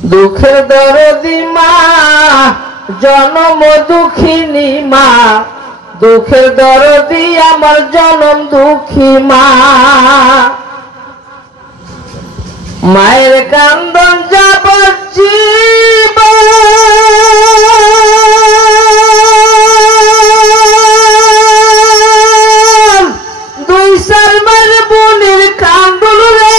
দুঃখের দরদি মা জনম দুঃখিনী মা, দুঃখের দরদি আমার জনম দুঃখী মা। মায়ের কান্দন যাবজ্জীবন, দুই সাল মার বোনের কান্দন রে,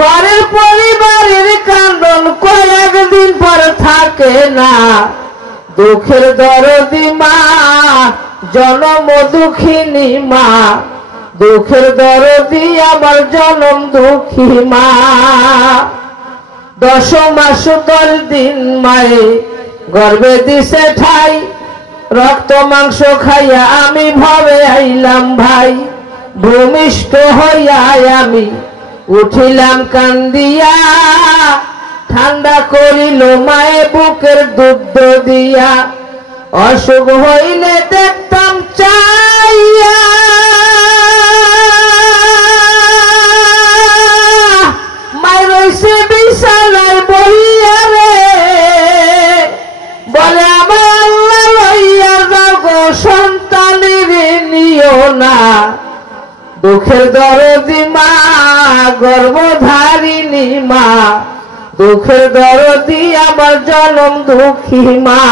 ঘরের পরিবারের কান্দন কয়েকদিন পর থাকে না। দুঃখের দরদি মা জনম দুঃখিনী মা, দুঃখের দরদি আমার জনম দুঃখী মা। 10 মাস 10 দিন মায়ে গর্ভে দিছে ঠাই, রক্ত মাংস খাইয়া আমি ভবে আইলাম ভাই। ভূমিষ্ঠ হইয়া আমি উঠিলাম কান্দিয়া, ঠান্ডা করিল মায়ে বুকের দুধ দিয়া। অসুখ হইলে দেখতাম চাইয়া, মায়ের রইছে বিছানায় বহিয়া রে, বলে আমার আল্লাহ লইয়া যাও গো সন্তানের নিও না। দুঃখের দরদি মা গর্ভধারিণী মা, দুঃখের দরদি আমার জনম দুঃখী মা।